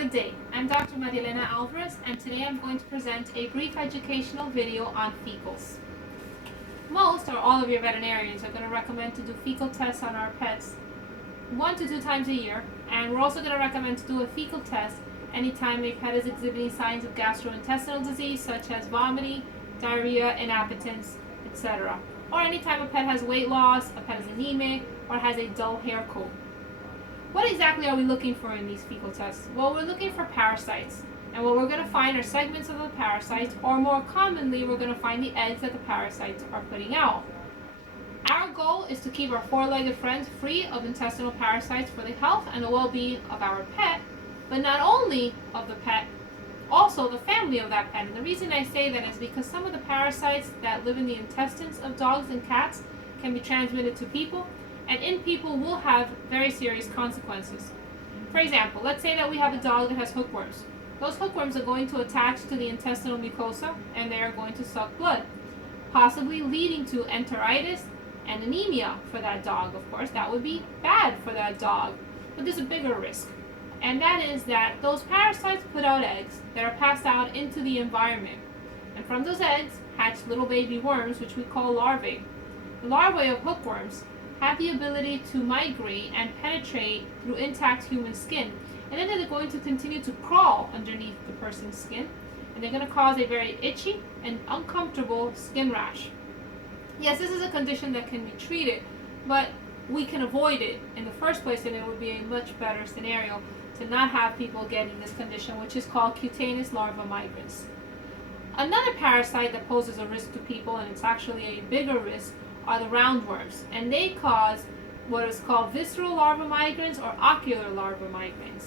Good day, I'm Dr. Marilena Alvarez, and today I'm going to present a brief educational video on fecals. Most or all of your veterinarians are going to recommend to do fecal tests on our pets 1 to 2 times a year, and we're also going to recommend to do a fecal test anytime a pet is exhibiting signs of gastrointestinal disease such as vomiting, diarrhea, inappetence, etc. Or anytime a pet has weight loss, a pet is anemic, or has a dull hair coat. What exactly are we looking for in these fecal tests? Well, we're looking for parasites. And what we're going to find are segments of the parasites, or more commonly, we're going to find the eggs that the parasites are putting out. Our goal is to keep our four-legged friends free of intestinal parasites for the health and the well-being of our pet, but not only of the pet, also the family of that pet. And the reason I say that is because some of the parasites that live in the intestines of dogs and cats can be transmitted to people, and in people will have very serious consequences. For example, let's say that we have a dog that has hookworms. Those hookworms are going to attach to the intestinal mucosa and they are going to suck blood, possibly leading to enteritis and anemia for that dog. Of course, that would be bad for that dog, but there's a bigger risk. And that is that those parasites put out eggs that are passed out into the environment. And from those eggs hatch little baby worms, which we call larvae. The larvae of hookworms have the ability to migrate and penetrate through intact human skin. And then they're going to continue to crawl underneath the person's skin. And they're going to cause a very itchy and uncomfortable skin rash. Yes, this is a condition that can be treated, but we can avoid it in the first place, and it would be a much better scenario to not have people getting this condition, which is called cutaneous larva migrans. Another parasite that poses a risk to people, and it's actually a bigger risk, are the roundworms, and they cause what is called visceral larva migrans or ocular larva migrans.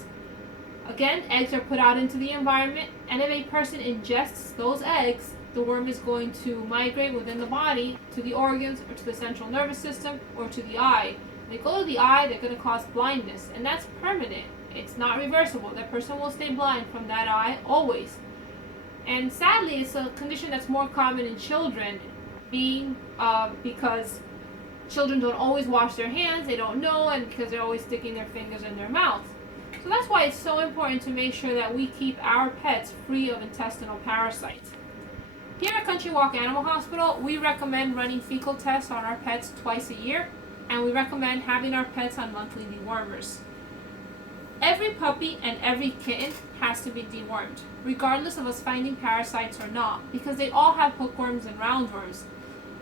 Again, eggs are put out into the environment, and if a person ingests those eggs, the worm is going to migrate within the body to the organs or to the central nervous system or to the eye. If they go to the eye, they're going to cause blindness, and that's permanent. It's not reversible. That person will stay blind from that eye always. And sadly, it's a condition that's more common in children, because children don't always wash their hands, they don't know, and because they're always sticking their fingers in their mouth. So that's why it's so important to make sure that we keep our pets free of intestinal parasites. Here at Country Walk Animal Hospital, we recommend running fecal tests on our pets twice a year, and we recommend having our pets on monthly dewormers. Every puppy and every kitten has to be dewormed, regardless of us finding parasites or not, because they all have hookworms and roundworms.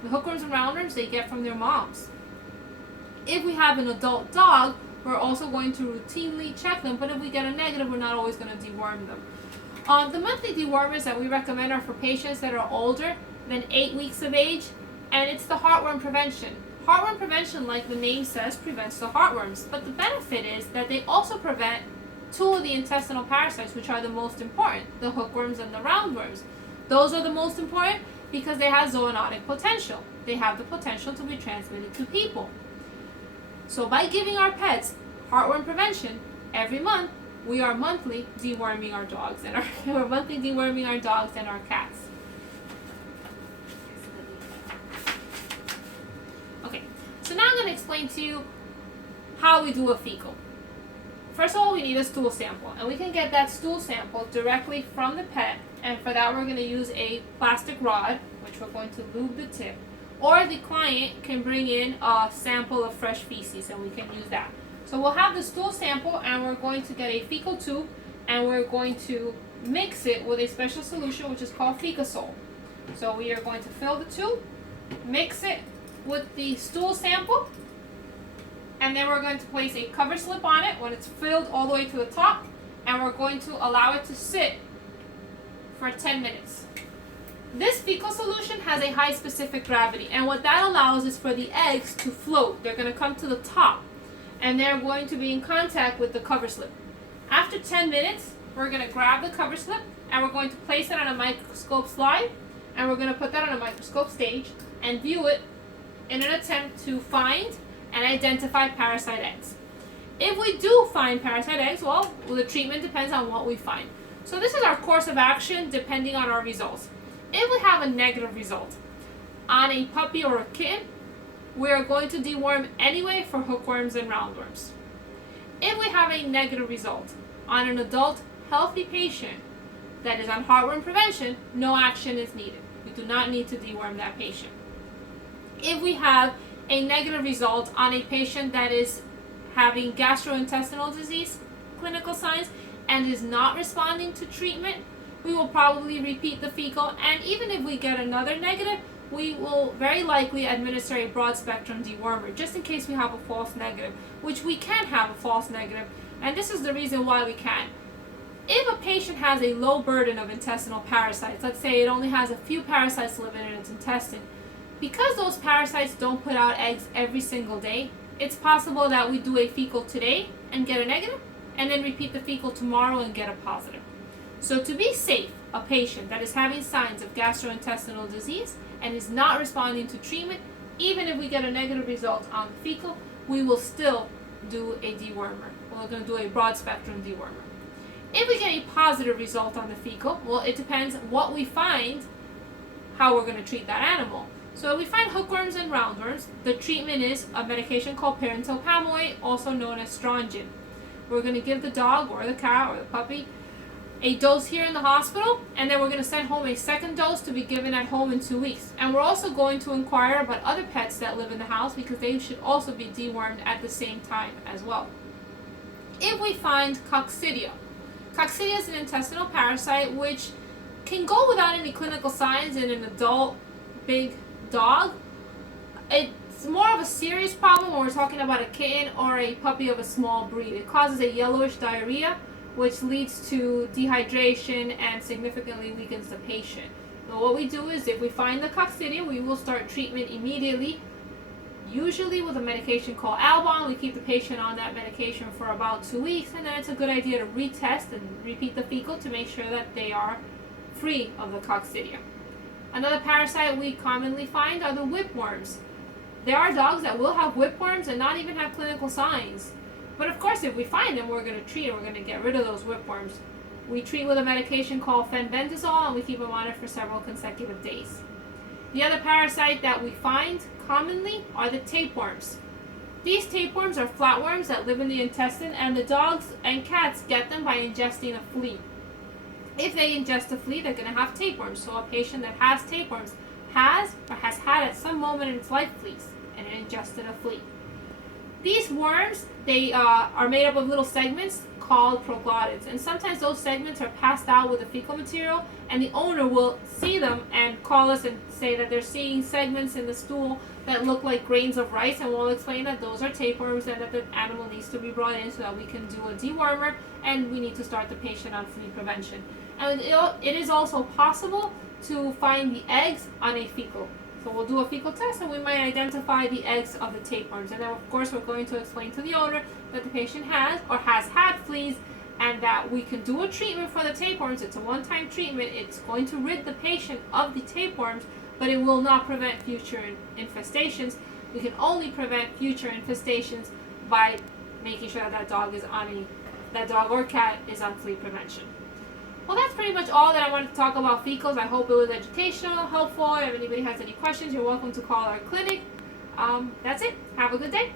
The hookworms and roundworms they get from their moms. If we have an adult dog, we're also going to routinely check them, but if we get a negative, we're not always going to deworm them. The monthly dewormers that we recommend are for patients that are older than 8 weeks of age, and it's the heartworm prevention. Heartworm prevention, like the name says, prevents the heartworms, but the benefit is that they also prevent 2 of the intestinal parasites, which are the most important, the hookworms and the roundworms. Those are the most important because they have zoonotic potential. They have the potential to be transmitted to people. So by giving our pets heartworm prevention every month, we are monthly deworming our dogs and our cats. Okay, so now I'm going to explain to you how we do a fecal. First of all, we need a stool sample, and we can get that stool sample directly from the pet, and for that we're going to use a plastic rod, which we're going to lube the tip, or the client can bring in a sample of fresh feces, and we can use that. So we'll have the stool sample, and we're going to get a fecal tube, and we're going to mix it with a special solution which is called Fecasol. So we are going to fill the tube, mix it with the stool sample, and then we're going to place a cover slip on it when it's filled all the way to the top, and we're going to allow it to sit for 10 minutes. This fecal solution has a high specific gravity, and what that allows is for the eggs to float. They're going to come to the top, and they're going to be in contact with the cover slip. After 10 minutes, we're going to grab the cover slip, and we're going to place it on a microscope slide, and we're going to put that on a microscope stage and view it in an attempt to find and identify parasite eggs. If we do find parasite eggs, well, the treatment depends on what we find. So this is our course of action depending on our results. If we have a negative result on a puppy or a kitten, we are going to deworm anyway for hookworms and roundworms. If we have a negative result on an adult healthy patient that is on heartworm prevention, no action is needed. We do not need to deworm that patient. If we have a negative result on a patient that is having gastrointestinal disease clinical signs and is not responding to treatment, we will probably repeat the fecal, and even if we get another negative, we will very likely administer a broad spectrum dewormer just in case we have a false negative, which we can have a false negative, and this is the reason why we can. If a patient has a low burden of intestinal parasites, let's say it only has a few parasites living in its intestine, because those parasites don't put out eggs every single day, it's possible that we do a fecal today and get a negative, and then repeat the fecal tomorrow and get a positive. So to be safe, a patient that is having signs of gastrointestinal disease and is not responding to treatment, even if we get a negative result on the fecal, we will still do a dewormer. We're going to do a broad spectrum dewormer. If we get a positive result on the fecal, well, it depends what we find, how we're going to treat that animal. So if we find hookworms and roundworms, the treatment is a medication called parental pamoate, also known as strongyne. We're going to give the dog or the cat or the puppy a dose here in the hospital, and then we're going to send home a second dose to be given at home in 2 weeks. And we're also going to inquire about other pets that live in the house because they should also be dewormed at the same time as well. If we find coccidia, coccidia is an intestinal parasite which can go without any clinical signs in an adult big dog. It's more of a serious problem when we're talking about a kitten or a puppy of a small breed. It causes a yellowish diarrhea, which leads to dehydration and significantly weakens the patient. So what we do is if we find the coccidia, we will start treatment immediately, usually with a medication called Albon. We keep the patient on that medication for about 2 weeks, and then it's a good idea to retest and repeat the fecal to make sure that they are free of the coccidia. Another parasite we commonly find are the whipworms. There are dogs that will have whipworms and not even have clinical signs. But of course, if we find them, we're going to treat and we're going to get rid of those whipworms. We treat with a medication called fenbendazole, and we keep them on it for several consecutive days. The other parasite that we find commonly are the tapeworms. These tapeworms are flatworms that live in the intestine, and the dogs and cats get them by ingesting a flea. If they ingest a flea, they're going to have tapeworms. So a patient that has tapeworms has or has had at some moment in its life fleas and it ingested a flea. These worms, they are made up of little segments called proglottids, and sometimes those segments are passed out with the fecal material, and the owner will see them and call us and say that they're seeing segments in the stool that look like grains of rice, and we'll explain that those are tapeworms and that the animal needs to be brought in so that we can do a dewormer, and we need to start the patient on flea prevention. And it is also possible to find the eggs on a fecal. So we'll do a fecal test and we might identify the eggs of the tapeworms. And then of course we're going to explain to the owner that the patient has or has had fleas and that we can do a treatment for the tapeworms. It's a one-time treatment. It's going to rid the patient of the tapeworms, but it will not prevent future infestations. We can only prevent future infestations by making sure that that dog or cat is on flea prevention. Well, that's pretty much all that I wanted to talk about fecals. I hope it was educational, helpful. If anybody has any questions, you're welcome to call our clinic. That's it. Have a good day.